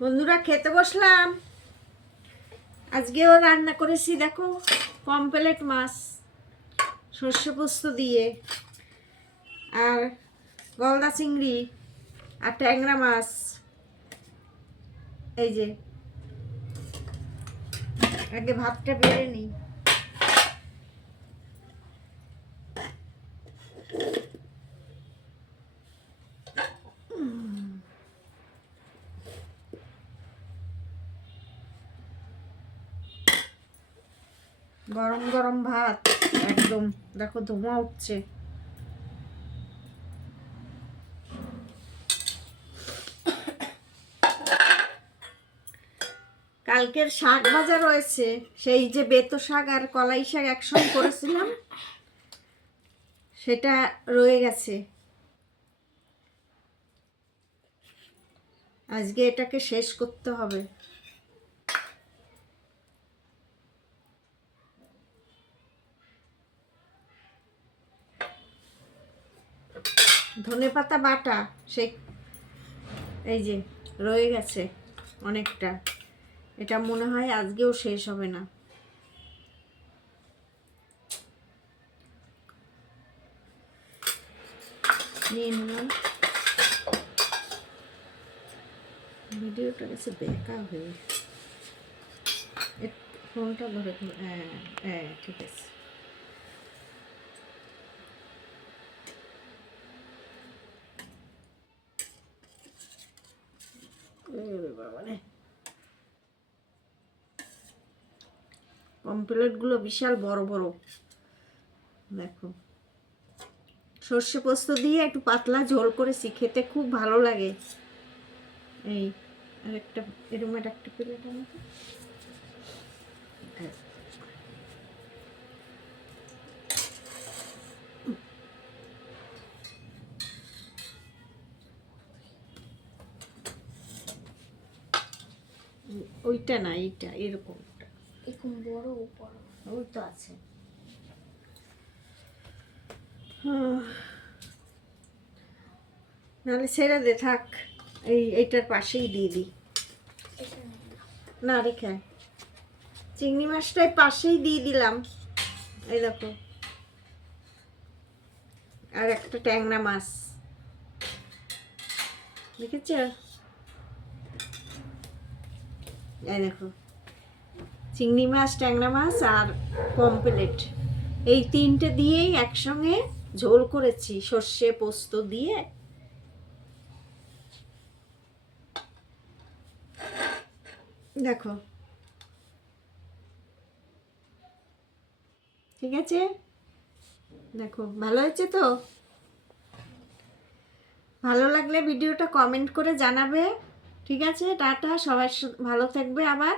বন্ধুরা খেতে বসলাম। আজকেও রান্না করেছি, দেখো পমফ্রেট মাছ সর্ষে পোস্ত দিয়ে, আর গলদা চিংড়ি আর ট্যাংরা মাছ। এই যে আগে ভাতটা বেড়ে নিই। গরম গরম ভাত, একদম দেখো ধোঁয়া উঠছে। কালকের শাক ভাজা রয়েছে, সেই যে বেতো শাক আর কলাই শাক একসঙ্গে করেছিলাম, সেটা রয়ে গেছে। আজকে এটাকে শেষ করতে হবে। ধনেপাতা বাটা সেই এই যে রয়ে গেছে অনেকটা, এটা মনে হয় আজকেও শেষ হবে না। নিয়ে নিলাম। ভিডিওটা গেছে বেকা হয়ে, ফোনটা ধরে, হ্যাঁ হ্যাঁ ঠিক আছে। পমফ্রেটগুলো বিশাল বড় বড়, দেখো সর্ষে পোস্ত দিয়ে একটু পাতলা ঝোল করেছি, খেতে খুব ভালো লাগে। এই আরেকটা এরকম একটা প্লেট আমাকে। ওইটা না, এইটা এরকমটা, এরকম বড় বড় ওই তো আছে। নাহলে ছেড়ে দে, থাক, এইটার পাশেই দিয়ে দিই। না রেখে চিংড়ি মাছটাই পাশেই দিয়ে দিলাম। এই দেখো, আর একটা ট্যাংরা মাছ দেখেছ, এই দেখো চিংড়ি মাছ, ট্যাংরা মাছ আর পমফ্রেট, এই তিনটে দিয়েই একসঙ্গে ঝোল করেছি সর্ষে পোস্ত দিয়ে। দেখো ঠিক আছে, দেখো ভালো হয়েছে তো। ভালো লাগলে ভিডিওটা কমেন্ট করে জানাবে। ঠিক আছে, টাটা, সবাই ভালো থাকবে। আবার